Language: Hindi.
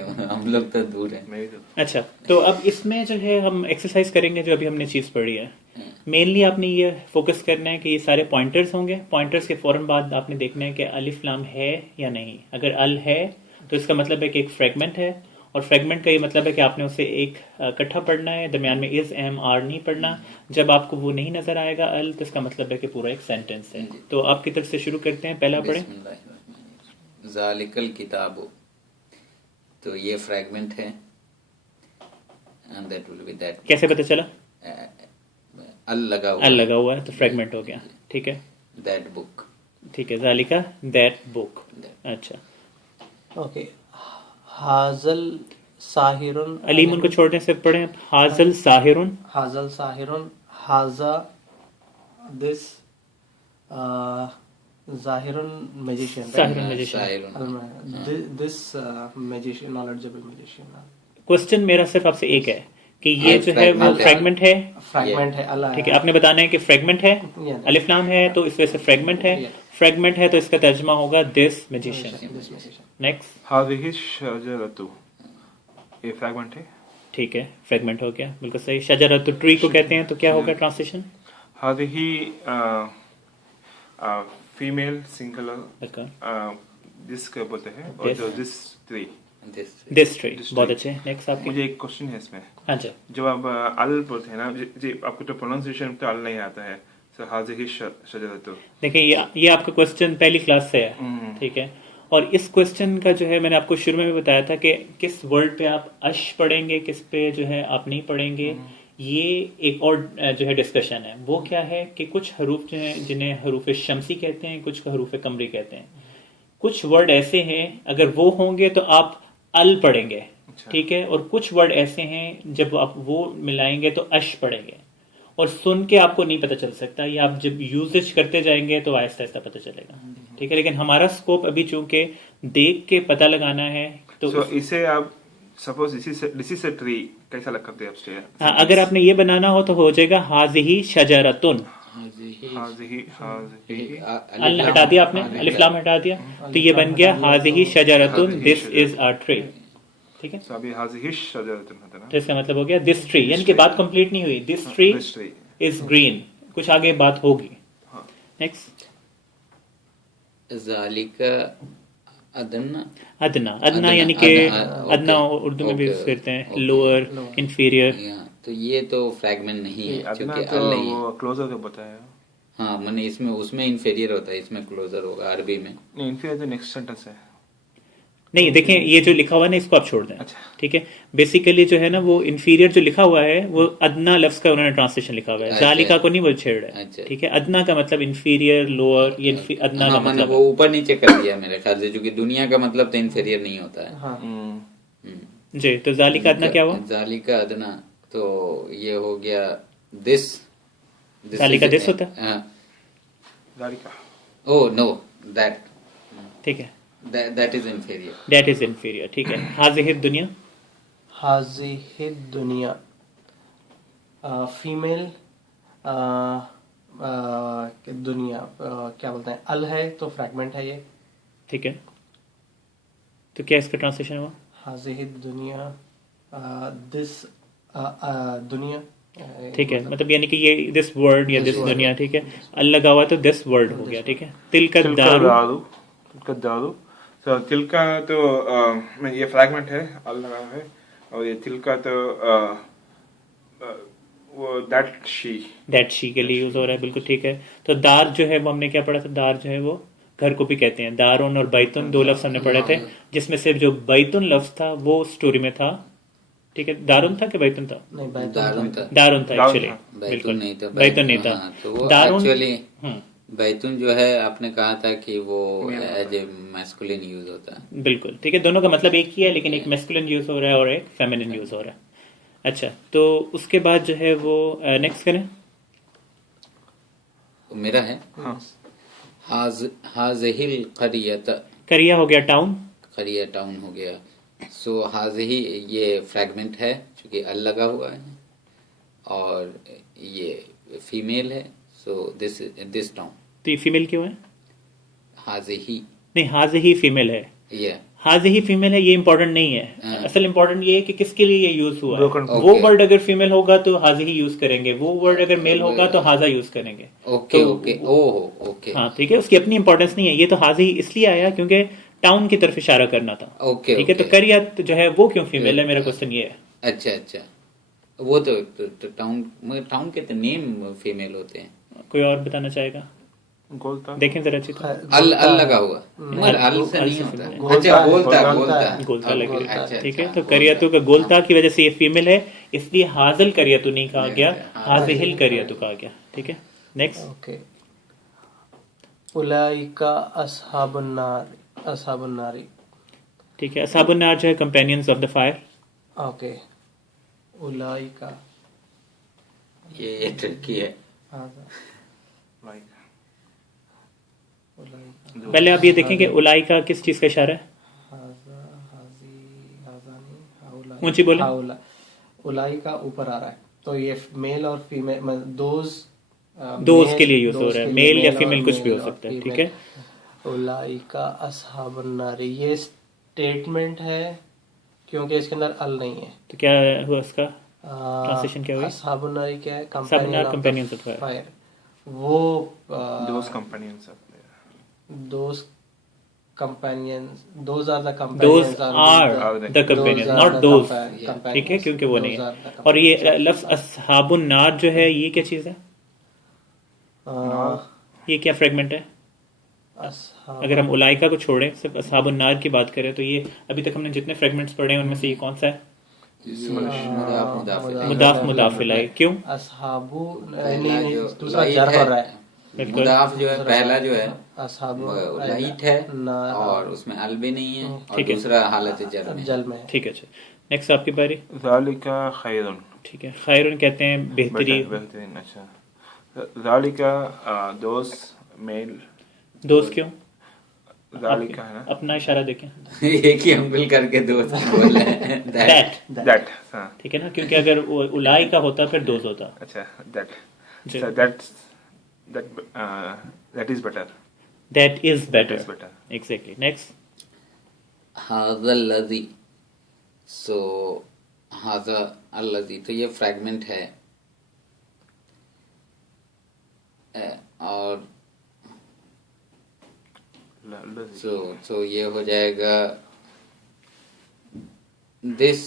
हम लोग तो दूर हैं। मैं भी तो अच्छा, तो अब इसमें जो है हम एक्सरसाइज करेंगे जो अभी हमने चीज़ पढ़ी है। मेनली आपने ये फोकस करना है कि ये सारे पॉइंटर्स होंगे। पॉइंटर्स के फ़ौरन बाद आपने देखना है कि अलिफ लाम है या नहीं। अगर अल है तो इसका मतलब है कि एक फ्रेगमेंट है, और फ्रेगमेंट का ये मतलब है कि आपने उसे एक इकट्ठा पढ़ना है, दरमियान में इज़ एम आर नहीं पढ़ना। जब आपको वो नहीं नज़र आएगा अल, तो इसका मतलब है कि पूरा एक सेंटेंस है। तो आपकी तरफ से शुरू करते हैं, पहला पढ़ें। बिस्मिल्लाहिर्रहमानिर्रहीम। ज़ालिकल किताबु, तो ये फ्रैगमेंट है, and that will be that. कैसे पता चला? अल लगा हुआ अल लगा हुआ है तो फ्रेगमेंट हो गया। ठीक है, दैट बुक। ठीक है, ज़ालिका दैट बुक। अच्छा, ओके। हाजल साहिरुन, अलीम उनको छोड़ने से पढ़ें। हाजल साहिरुन, हाजल साहिरुन, हाजा दिस जाहिरुन मैजिशियन, साहिरुन मैजिशियन। साहिरुन। This magician, knowledgeable magician. Question मेरा सिर्फ आपसे एक है कि ये हाँ, जो है वो fragment है। फ्रेगमेंट है। फ्रैगमेंट है, अल्लाह ठीक है, आपने बताना है कि फ्रेगमेंट है, Yeah. अलिफ लाम है तो इस वजह से फ्रेगमेंट है। Yeah. फ्रेगमेंट है तो इसका तर्जुमा होगा this magician. This magician. Next, हादिही शजरतु, ये फ्रैगमेंट है। ठीक है, फ्रेगमेंट हो गया, बिल्कुल सही। शजरत ट्री को कहते हैं, तो क्या होगा ट्रांसलेशन? हादिही फीमेल सिंगुलर, बिल्कुल, दिस क्या बोलते हैं, और This. जो this tree. This tree. This बहुत tree. अच्छे। नेक्स्ट आपके। मुझे एक क्वेश्चन है इसमें। हाँ जी, जब आप अल बोलते हैं ना, जी आपको तो प्रोनाउंसिएशन तो अल नहीं आता है, सो हादिही शजरतु। देखिए ये आपका क्वेश्चन पहली क्लास से है। ठीक है, और इस क्वेश्चन का जो है मैंने आपको शुरू में भी बताया था कि किस वर्ड पे आप अश पढ़ेंगे, किस पे जो है आप नहीं पढ़ेंगे। ये एक और जो है डिस्कशन है। वो क्या है कि कुछ हरूफ जो हैं जिन्हें हरूफ शमसी कहते हैं, कुछ को हरूफ कमरी कहते हैं। कुछ वर्ड ऐसे हैं अगर वो होंगे तो आप अल पढ़ेंगे, अच्छा। ठीक है, और कुछ वर्ड ऐसे हैं जब आप वो मिलाएंगे तो अश पढ़ेंगे। और सुन के आपको नहीं पता चल सकता, ये आप जब यूजेज करते जाएंगे तो आहिस्ता आहिस्ता पता चलेगा। ठीक है, लेकिन हमारा स्कोप अभी चूंकि देख के पता लगाना है तो सो इसे आप सपोज इसी से ट्री कैसा लग करते हैं अपस्टेयर? हाँ, अगर आपने ये बनाना हो तो हो जाएगा हाजिही शजरतुन। हाजिही अल हटा दिया आपने, अलिफ लाम हटा दिया, तो ये बन गया हाजिही शजरतुन, दिस इज अ ट्री। ठीक है, सो अभी हाजिही शजरतुन होता है तो ना, इसका मतलब हो गया दिस ट्री, यानी कि बात कंप्लीट नहीं हुई। This tree this tree. Is green, कुछ आगे बात होगी। हाँ। नेक्स्ट, ज़ालिका अदना। अदना। अदना अदना, यानी कि अदना, अदना ओके, उर्दू में भी ओके, कहते हैं ओके, लोअर, इंफीरियर। तो ये तो फ्रैगमेंट नहीं है अदना क्योंकि तो अल नहीं है। वो क्लोजर का बताया। हाँ, मैंने इसमें उसमें इंफीरियर होता है, इसमें क्लोजर होगा अरबी में। नहीं, इनफीरियर तो नेक्स्ट सेंटेंस है। नहीं, देखें ये जो लिखा हुआ है ना इसको आप छोड़ दें। अच्छा। ठीक है, बेसिकली जो है ना वो इंफीरियर जो लिखा हुआ है वो अदना लफ्ज का उन्होंने ट्रांसलेशन लिखा हुआ है। अच्छा। जालिका को नहीं वो छेड़ रहा है। अच्छा। ठीक है, अदना का मतलब इंफीरियर, लोअर, ये अदना हाँ, का मैंने मतलब वो ऊपर नीचे कर दिया मेरे ख्याल से, क्योंकि दुनिया का मतलब तो इंफीरियर नहीं होता है। हाँ, जी। तो जालिका अदना क्या हुआ? जालिका अदना, तो ये हो गया दिस। जालिका दिस होता है? हाँ। जालिका। ओह नो, दैट ठीक है, that is inferior. That is inferior. ठीक है, हाजिहिर दुनिया। हाजिही दुनिया, फीमेल दुनिया, क्या बोलते हैं, अल है तो फ्रैगमेंट है ये। ठीक है, तो क्या इसका ट्रांसलेशन हुआ? हाजिही दुनिया, दिस दुनिया। ठीक है, मतलब यानी कि ये दिस वर्ड या दिस दुनिया। ठीक है, अल लगा हुआ तो दिस वर्ड हो गया। ठीक है, तिल का दारू। तिलका दारू। तो तिलका तो ये फ्रैगमेंट है, अल लगा है, और ये तिलका तो वो दैट शी के लिए यूज हो रहा है। बिल्कुल ठीक है। तो दार जो है वो हमने क्या पढ़ा था? दार जो है वो घर को भी कहते हैं। दारुन और बैतुन दो लफ्ज हमने पढ़े थे, जिसमें से जो बैतुन लफ्ज था वो स्टोरी में था। ठीक है, दारुन था कि बैतुन था? नहीं, दारुन था। दारुन था एक्चुअली। बैतून बिल्कुल नहीं था। बैतुन नहीं था। हाँ, तो वो दारुन एक्चुअली हम्म, बैतून जो है आपने कहा था कि वो एज ए मैस्कुलिन यूज होता है। बिल्कुल ठीक है, दोनों का मतलब एक ही है, लेकिन एक मैस्कुलिन यूज हो रहा है और एक फेमिनिन यूज हो रहा है। अच्छा, तो उसके बाद जो है वो नेक्स्ट करें। तो मेरा है हाँ। हाज़िहिल क़रियत। करिया हो गया टाउन। करिया टाउन हो गया। सो हाज़िही ये फ्रैगमेंट है क्योंकि अल लगा हुआ है, और ये फीमेल है। So this town. तो ये फीमेल क्यों है? हाज़िही नहीं, हाज ही फीमेल है। ये हाजिही फीमेल है ये इंपॉर्टेंट नहीं है, हाँ। असल इंपॉर्टेंट ये है कि किसके लिए ये यूज हुआ है। Broken- वो Okay. वर्ड अगर फीमेल होगा तो हाजिही यूज करेंगे, वो वर्ड अगर मेल होगा तो हाजा यूज करेंगे। ओके तो- ओके ओहो ओके हाँ ठीक है, उसकी अपनी इंपॉर्टेंस नहीं है। ये तो हाजिही इसलिए आया क्योंकि टाउन की तरफ इशारा करना था। ओके ठीक है, तो ओके। करियत जो है वो क्यों फीमेल है, मेरा क्वेश्चन ये है। अच्छा अच्छा, वो तो टाउन के तो नेम फीमेल होते हैं। कोई और बताना चाहेगा? गोलता देखें जरा अच्छी अल लगा हुआ मगर अल से नहीं होता है। अच्छा गोलता गोलता लगे। अच्छा, ठीक है, अच्छा, तो गोलता। करियतु का गोलता की वजह से ये फीमेल है, इसलिए हाजल करियतु नहीं कहा गया, हाँ, हाजिहिल करियतु कहा गया। ठीक है, नेक्स्ट। ओके। उलाइका असहाबुन नारी। ठीक है, असहाबुन नार जो है companions of the fire. Okay. उलाइका ये ट्रिकी है। उलाइका पहले आप ये देखें कि उलाइका किस चीज का इशारा है। हाजा हाजी हाजानी हाउला ऊंची बोलें। हाउला। उलाइका ऊपर आ रहा है, तो ये मेल और फीमेल दोज दोस्त के लिए यूज हो रहा है, मेल या फीमेल कुछ भी हो सकता है। ठीक है, उलाइका असहाबुन नारी ये स्टेटमेंट है क्योंकि इसके अंदर अल नहीं है। तो क्या हुआ इसका ट्रांसलेशन क्या हुई? असहाबुन नारी क्या है? असहाबुन नार companions of fire। फायर। वो दोस्त companions those companions, those are the those companions are the companion, not those. ठीक है, क्योंकि वो नहीं है। और ये लफ्ज असहाबुन नार जो है ये क्या चीज है, ये क्या फ्रेगमेंट है? अगर हम उलाइका को छोड़ें, सिर्फ असहाबुन नार की बात करें, तो ये अभी तक हमने जितने फ्रेगमेंट्स पढ़े हैं उनमें से ये कौन सा है? मुदाफ मुदाफ इलैहि। क्यों? असहाबु पहला नहीं, जो दूसरा लाइट जर है, हो रहा है। बिल्कुल। मुदाफ जो है पहला जो है असहाबु वो लाइट है नार और उसमें अल भी नहीं है, और ठीक है। दूसरा हालत जर में। जल में। ठीक है, अच्छा नेक्स्ट आपकी बारी। ज़ालिका खैरुन। ठीक है, खैरुन कहते हैं बेहतरी। बेहतरीन। अच्छा, ज़ालिका दोस्त मेल। दोस्त क्यों? ज़ालिका है ना, अपना इशारा देखें। एक ही अंगुल करके दोस्त बोले दैट। दैट। हाँ, ठीक है ना, क्योंकि अगर वो उलाई का होता फिर दोस्त होता। अच्छा, दैट। जी। So that is better. That is better. That is better. Exactly, next. हाज़ल लज़ी, सो हाज़ा अल्लज़ी, तो ये फ्रैगमेंट है और सो ये हो जाएगा दिस